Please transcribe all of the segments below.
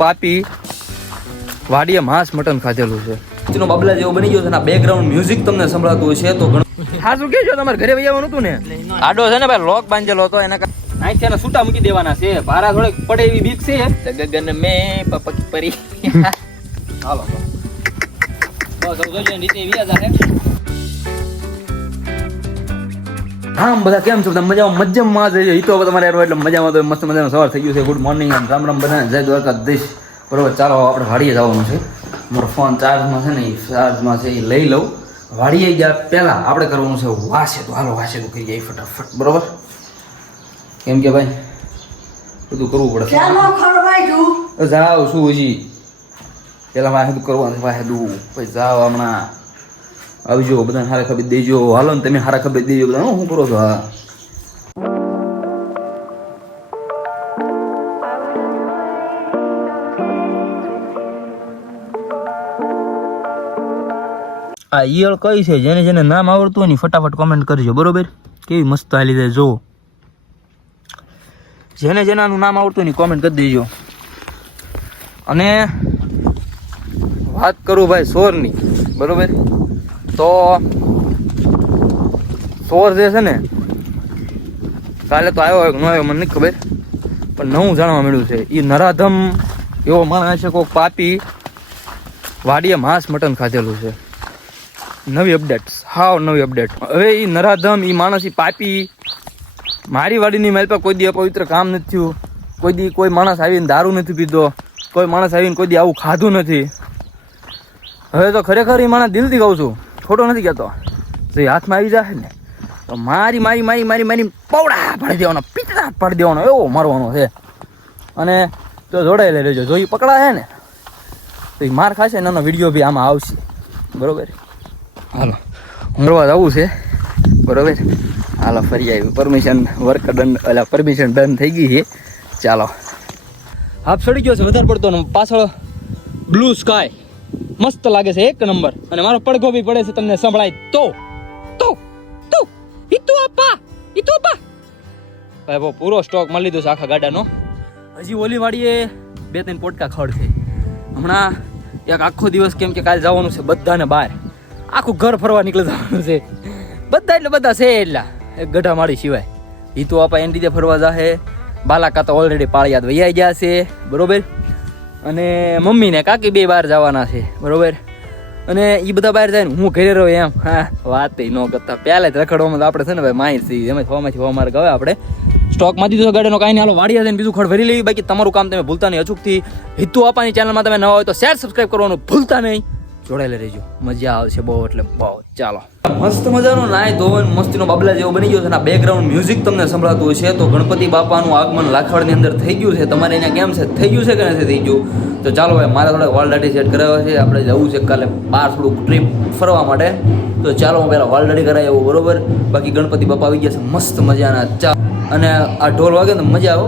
પાપી વાડીએ માંસ મટન ખાધેલું છે. એનો બબલા જેવો બની ગયો છે. બેકગ્રાઉન્ડ મ્યુઝિક તમને સંભળાતું હોય છે તો હા શું કહેજો તમારે ઘરે વૈયાવાનું હતું ને આડો છે ને ભાઈ લોક બાંધેલો હતો એના અહીંથી એના છૂટા મૂકી દેવાના છે. ભારા થોડે પડે એવી બીક છે. ગગન મે પપક પરી હાલો બસ જોજો નીચે વ્યાજા હે. હા બધા કેમ છો? તમે મજામાં જ એ તો તમારે એટલે મજામાં તો મસ્ત મજાનો સવાર થઈ ગયું છે. ગુડ મોર્નિંગ રામ રામ બધાને જય દ્વારકાધીશ. બરોબર ચાલો આપણે વાડીએ જવાનું છે. મારો ફોન ચાર્જમાં છે ને એ ચાર્જમાં છે એ લઈ લઉં. વાડીએ ગયા પહેલાં આપણે કરવાનું છે વાસે તો હાલો વાસે તો કરી જાય ફટાફટ. બરોબર કેમ કે ભાઈ બધું કરવું પડે. જાવ શું હજી પેલા વાહેદું કરવાનું વાહેદું પછી જાવ હમણાં આવજો બધાને હારા ખબર દેજો. હાલો ને તમે હારા ખબર દેજો બધા શું કરો છો? હા આ ઈયળ કઈ છે? જેને જેને નામ આવડતું હોય ને ફટાફટ કોમેન્ટ કરજો. બરોબર કેવી મસ્ત હાલી જાય જો. જેને જેનાનું નામ આવડતું હોય ને કોમેન્ટ કરી દેજો. અને વાત કરું ભાઈ સોરની, બરોબર તો સોર જે છે ને કાલે તો આવ્યો હોય ન આવ્યો મને નથી ખબર, પણ નવું જાણવા મળ્યું છે. એ નરાધમ એવો માણસ છે કોઈક પાપી વાડીએ માંસ મટન ખાધેલું છે. નવી અપડેટ, હાવ નવી અપડેટ. હવે એ નરાધમ એ માણસ એ પાપી મારી વાડીની મારી પાસે કોઈ દી અપવિત્ર કામ નથી થયું. કોઈ દી કોઈ માણસ આવીને દારૂ નથી પીધો. કોઈ માણસ આવીને કોઈ દી આવું ખાધું નથી. હવે તો ખરેખર એ માણસ દિલથી કહું છું, ખોટો નથી કહેતો. જો એ હાથમાં આવી જાય ને તો મારી મારી મારી મારી મારી પૌડા પાડી દેવાનો, પીતળા પાડી દેવાનો એવો મારવાનો છે. અને જો જોડાયેલા રહેજો. જો એ પકડાશે ને તો એ માર ખાશે ને એનો વિડીયો બી આમાં આવશે. બરોબર હાલો મળવા જવું છે. બરોબર હાલો ફરી આવ્યું. પરમિશન વર્ક ડન, એટલે પરમિશન ડન થઈ ગઈ છે. ચાલો હાફ સડી ગયો છે વધારે પડતો ને પાછળ બ્લુ સ્કાય મસ્ત લાગે છે એક નંબર. અને મારો પડઘો બી પડે છે તમને સંભળાય તો ભાઈ બહુ પૂરો સ્ટોક મળી લીધો છે આખા ગાડાનો. હજી ઓલી વાડીએ 2-3 પોટકા ખડ છે. હમણાં એક આખો દિવસ કેમ કે કાલે જવાનું છે બધાને બહાર. આખું ઘર ફરવા નીકળી જવાનું છે. બધા એટલે બધા છે એટલા એક ગઢા માળી સિવાય. હિતુ આપા એની રીતે ફરવા જાહે. બાલાકા તો ઓલરેડી પાળિયાદ વૈયા ગયા છે. બરોબર અને મમ્મી ને કાકી બે બહાર જવાના છે. બરોબર અને એ બધા બહાર જાય ને હું ઘરે રહું એમ. હા વાત ન કરતા પહેલા જ રખડવામાં તો આપણે છે ને ભાઈ માહિર છીએ. એમ હવામાંથી હવા માર્ગ હવે આપણે સ્ટોકમાં દીધો ગાડીનો કાંઈ નહીં. હાલો વાડિયા જઈને બીજું ખડ ભરી લેવી. બાકી તમારું કામ તમે ભૂલતા નહીં. અચૂકથી હિતુ આપાની ચેનલમાં તમે નવા હોય તો શેર સબસ્ક્રાઈબ કરવાનું ભૂલતા નહીં. જોડાયેલા રહેજો, મજા આવશે બહુ એટલે બહુ. ચાલો મસ્ત મજાનો નાય ધોવન મસ્તીનો બાબલા જેવો બની ગયો છે. બેકગ્રાઉન્ડ મ્યુઝિક તમને સંભળાતું હોય છે તો ગણપતિ બાપાનું આગમન લાખવાડની અંદર થઈ ગયું છે. તમારે અહીંયા કેમ છે? થઈ ગયું છે કે નથી થઈ ગયું? તો ચાલો ભાઈ મારે થોડા વાલદાટી સેટ કરાવ્યા છે. આપણે જવું છે કાલે બહાર થોડુંક ટ્રીપ ફરવા માટે. તો ચાલો હું પહેલાં વાલદાટી કરાવી આવું. બરોબર બાકી ગણપતિ બાપા આવી ગયા છે મસ્ત મજાના. ચા અને આ ઢોલ વાગે ને મજા આવો,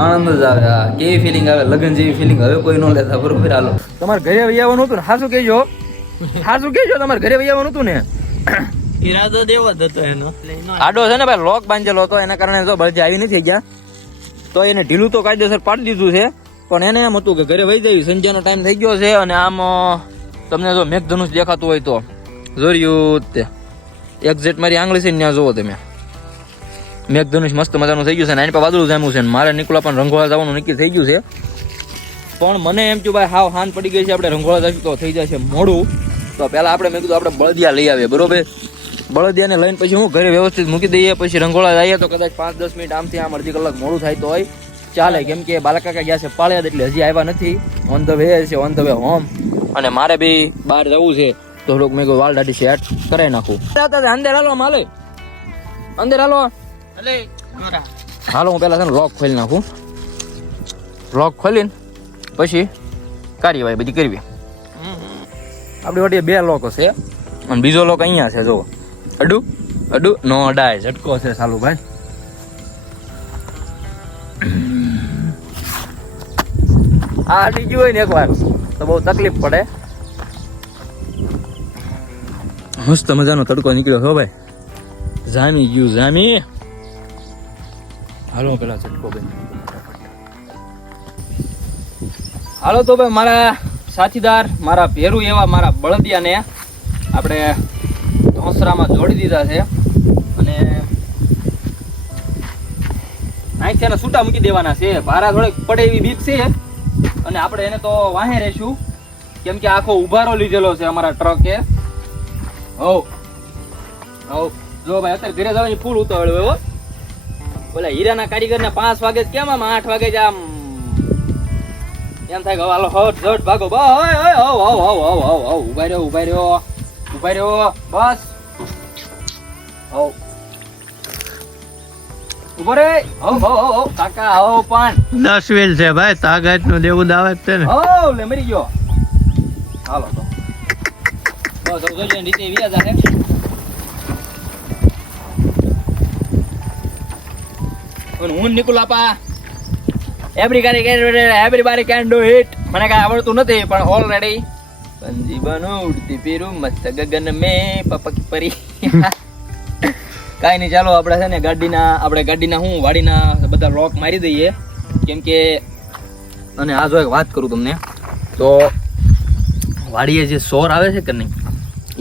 આનંદ જ આવે. આ કેવી ફિલિંગ આવે, લગ્ન જેવી ફિલિંગ હવે કોઈ ન લેતા. બરોબર હાલો તમારે ઘરે વૈયાવાનું હતું ને? હા શું કહેજો, હા શું કહેજો? તમારે ઘરે વૈયાવાનું હતું ને? ઈરાદો દેવો જ હતો એનો. આડો છે ને ભાઈ લોક બાંધેલો હતો એના કારણે જો બળદી આવી નથી ગયા. તો એને ઢીલું તો કાયદેસર પાડી દીધું છે. પણ એને એમ હતું કે ઘરે વહી જવી. સંજયનો ટાઈમ થઈ ગયો છે. અને આમ તમને જો મેઘધનુષ દેખાતું હોય તો જોર્યું તે એક્ઝેક્ટ મારી આંગળી છે ને ત્યાં જોવો તમે. મેઘધનુષ મસ્ત મજાનું થઈ ગયું છે. એની પર વાદળું જામ્યું છે. મારે નીકળવા પણ રંગોળા જવાનું નક્કી થઈ ગયું છે. પણ મને એમ થયું ભાઈ હાવ હાન પડી ગઈ છે. આપણે રંગોળા જશું તો થઈ જશે મોડું. તો પહેલાં આપણે મેં કીધું આપણે બળદિયા લઈ આવીએ. બરોબર બળદિયાને લઈને પછી હું ઘરે વ્યવસ્થિત મૂકી દઈએ. પછી રંગોળા જઈએ તો કદાચ 5-10 મિનિટ આમથી આમ અડધી કલાક મોડું થાય તો હોય ચાલે. કેમ કે બાલાકાકા ગયા છે પાળિયાદ એટલે હજી આવ્યા નથી. ઓન ધ વે છે, ઓન ધ વે હોમ. અને મારે બી બહાર જવું છે તો થોડુંક મેં વાલ દાઢી સેટ કરાવી નાખું. અંદર હાલો માલે, અંદર હાલો. હાલો હું પહેલાં છે ને લોક ખોલી નાખું. લોક ખોલીને પછી કાર્યવાહી બધી કરવી. આપણી વાડીએ 2 લોક છે અને બીજો લોક અહીંયા છે. જો અડું અડું નો અડાય ઝટકો છે ચાલુ ભાઈ. આ અડી ગયું હોય ને એકવાર તો બહુ તકલીફ પડે. મસ્ત મજાનો તડકો નીકળ્યો છો ભાઈ. જામી ગયું જામી. હાલો પેલા ઝટકો ભાઈ. હાલો તો ભાઈ મારા સાથીદાર, મારા ભેરું એવા મારા બળદિયાને આપણે ધોસરામાં જોડી દીધા છે અને અહીંથી એને છૂટા મૂકી દેવાના છે. ભારા થોડીક પડે એવી બીક છે અને આપણે એને તો વાહે રહેશું કેમ કે આખો ઉભારો લીધેલો છે અમારા ટ્રકે. હો જો ભાઈ અત્યારે ઘરે જવાની ફૂલ ઉતાવળ હોય. બોલા હીરાના કારીગરને 5 વાગે કેમ આમ 8 વાગે જ આમ એમ થાય કે હાલો હટ ઝટ ભાગો. ઉભા રહ્યો બસ. ઉભો રે. કાકા પણ 10 વેલ છે ભાઈ, તાકાત નું દેવું દાવત છે ને. લે મરી ગયો. હાલો તો બસ જોજો નીચે વ્યા જાહે. હું નિકુલાપા everybody can do it. મને કાંઈ આવડતું નથી પણ ઓલરેડી પંજીબન ઉડતી પીરું મસ્ત ગગન મે પપકી પરી. કાંઈ નહીં, ચાલો આપણે છે ને ગાડીના હું વાડીના બધા લોક મારી દઈએ કેમ કે અને આ જો એક વાત કરું તમને તો વાડીએ જે સોર આવે છે કે નહીં એ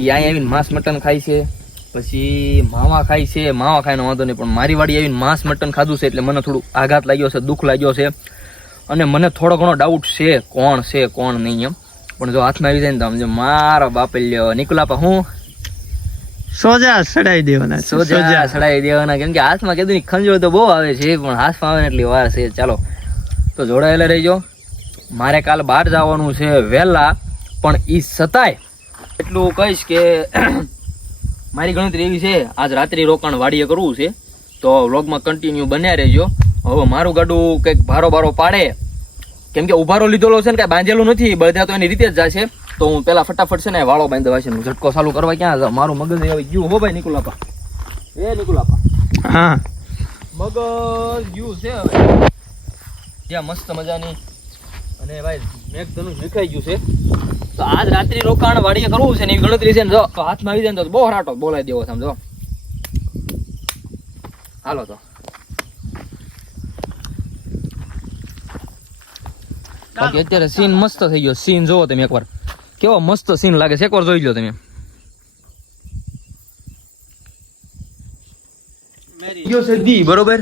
અહીંયા આવીને માંસ મટન ખાય છે, પછી માવા ખાય છે. માવા ખાયનો વાંધો નહીં પણ મારી વાડી આવીને માંસ મટન ખાધું છે એટલે મને થોડું આઘાત લાગ્યો છે, દુઃખ લાગ્યો છે અને મને થોડો ઘણો ડાઉટ છે કોણ નહીં એમ. પણ જો હાથમાં આવી જાય ને તો સમજો મારો બાપલ્યો નિકુલાપા હું સોજા સડાઈ દેવાના કેમ કે હાથમાં કીધું ખંજોળ તો બહુ આવે છે પણ હાથમાં આવે ને એટલી વાર છે. ચાલો તો જોડાયેલા રહીજો. મારે કાલ બહાર જવાનું છે વહેલા પણ ઈ છતાંય એટલું કહીશ કે મારી ગણતરી એવી છે આજ રાત્રિ રોકાણ વાડીએ કરવું છે તો વ્લોગમાં કન્ટિન્યુ બન્યા રહેજો. હવે મારું ગાડું કંઈક ભારો પાડે કેમ કે ઉભારો લીધેલો છે ને કાંઈ બાંધેલું નથી, બધા તો એની રીતે જ જાય છે તો હું પેલા ફટાફટ છે ને વાળો બાંધવા છે ઝટકો ચાલુ કરવા ક્યાં જાવ. મારું મગજ આવી ગયું હો ભાઈ નિકુલાપા. હા મગજ ગયું છે હવે જ્યાં મસ્ત મજાની અને ભાઈ મેઘધનુષ વિખાઈ ગયું છે તો આજ રાત્રિ રોકાણ વાડીએ કરવું છે ને એવી ગણતરી છે ને જો તો હાથમાં આવી જાય ને તો બહુ રાટો બોલાવી દેવો સમજો. હાલો તો બાકી અત્યારે સીન મસ્ત થઈ ગયો. સીન જોવો તમે એકવાર કેવો મસ્ત સીન લાગે છે, એકવાર જોઈ લો તમે. દી બરોબર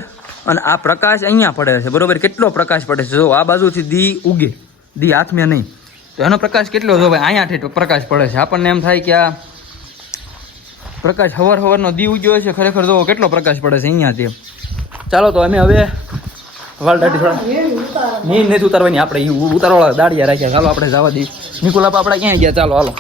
અને આ પ્રકાશ અહીંયા પડે છે બરોબર. કેટલો પ્રકાશ પડે છે જો આ બાજુથી દી ઉગે, દી હાથમાં નહીં તો એનો પ્રકાશ કેટલો જો ભાઈ અહીંયા પ્રકાશ પડે છે. આપણને એમ થાય કે આ પ્રકાશ હવારનો દી ઉગ્યો છે, ખરેખર જો કેટલો પ્રકાશ પડે છે અહીંયાથી. ચાલો તો અમે હવે વાલદાટી થોડા નીંદ નથી ઉતારવાની, આપણે ઉતારવાળા દાડિયા રાખ્યા. ચાલો આપણે જવા દઈએ. નિકુલાપા આપણે ક્યાં ગયા? ચાલો હાલો.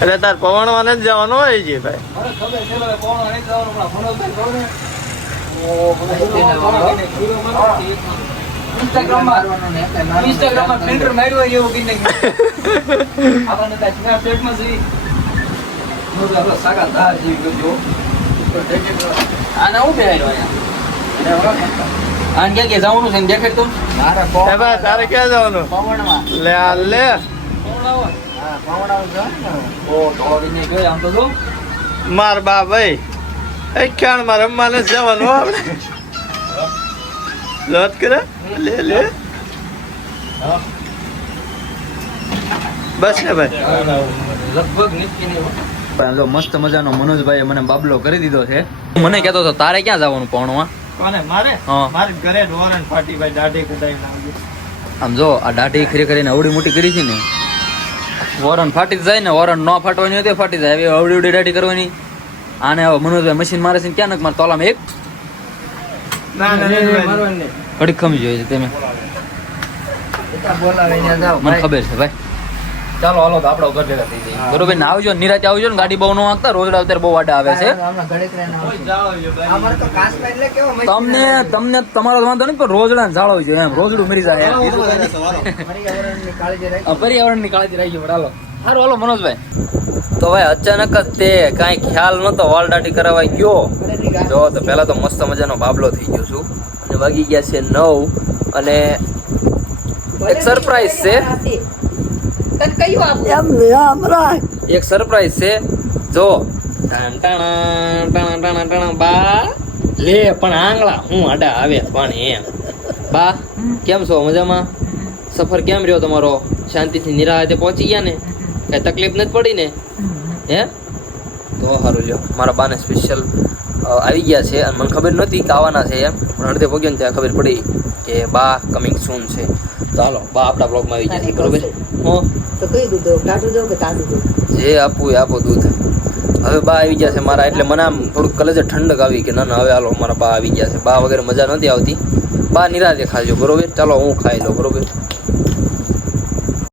એટલે તાર પવનમાં જ જવાનું હોય છે ભાઈ. ઇન્સ્ટાગ્રામમાં ફિલ્ટર માર્યો હોય એવું કઈ આપણને ત્યાં પેટમાં જઈ સાગા ધાર જેવી ગયો આને ઉભે આવ્યો અહીંયા. આને ક્યાં ક્યાં જવાનું છે દેખાડતું? તારે ક્યાં જવાનું? લે આમ તો જો માર બા ભાઈ એક ખ્યાલ માં રમવાને જ જવાનું આપણે. લોટ કરે લે બસ ને ભાઈ લગભગ જો મસ્ત મજાનો મનોજભાઈ મને બાબલો કરી દીધો છે. મને કહેતો હતો તારે ક્યાં જવાનું પૌણમાં? કોને? મારે ઘરે વોરન ફાટી ભાઈ દાઢી કઢાઈ નાખી. આમ જો આ દાઢી ખરેખર એને અવડી મોટી કરી છે ને વોરન ફાટી જાય ને, વોરન ન ફાટવાની હોય તો ફાટી જાય. હવે અવડી દાઢી કરવાની. આને હવે મનોજભાઈ મશીન મારે છે ક્યાં નક મારે તોલામાં એક ઘડી ખમી જોઈએ છે તમે મને ખબર છે ભાઈ. ચાલો હાલો તો આપડે ઘર ભેગા થઈ જઈએ બરોબર ને. આવજો નિરાતે આવજો ને, ગાડી બહુ ન વાંકતા. રોજડા અત્યારે બહુ વાડા આવે છે. તમને તમારો વાંધો નહીં પણ રોજડા જાળવજો જોઈએ એમ. રોજડું મરી જાય પર્યાવરણ ની કાળજી રાખજો. હાલો સારું હાલો મનોજભાઈ. તો ભાઈ અચાનક જ તે કાંઈ ખ્યાલ નતો વાલ દાઢી કરાવવા ગયો જો તો પેલા તો મસ્ત મજાનો બાબલો થઈ ગયો છું. અને વાગી ગયા છે 9 અને એક સરપ્રાઈઝ છે. તને કયું આપું એમ ને આમ રાખ. એક સરપ્રાઈઝ છે જો ટાણ ટાણા ટાણા ટાણા ટાણા બા લે પણ આંગળા હું આડા આવે પણ એમ બા કેમ છો મજામાં સફર કેમ રહ્યો તમારો શાંતિથી નિરાહતે પહોંચી ગયા ને કઈ તકલીફ નથી પડી ને હે તો સારું લ્યો મારા બાને સ્પેશિયલ આવી ગયા છે અને મને ખબર નહોતી કે આવવાના છે એમ પણ અડધે પગ્યો ને ત્યાં ખબર પડી કે બા કમિંગ સૂન છે તો હાલો બા આપણા બ્લોગમાં આવી ગયા છે બરોબર હું તો કઈ દૂધ કાઢું દઉં કે તાજું દૂધ જે આપવું એ આપો દૂધ હવે બા આવી ગયા છે મારા એટલે મને આમ થોડુંક કલેજે ઠંડક આવી કે ના હવે હાલો મારા બા આવી ગયા છે બા વગેરે મજા નથી આવતી બા નિરાતે ખાજો બરોબર ચાલો હું ખાઈ લઉં બરોબર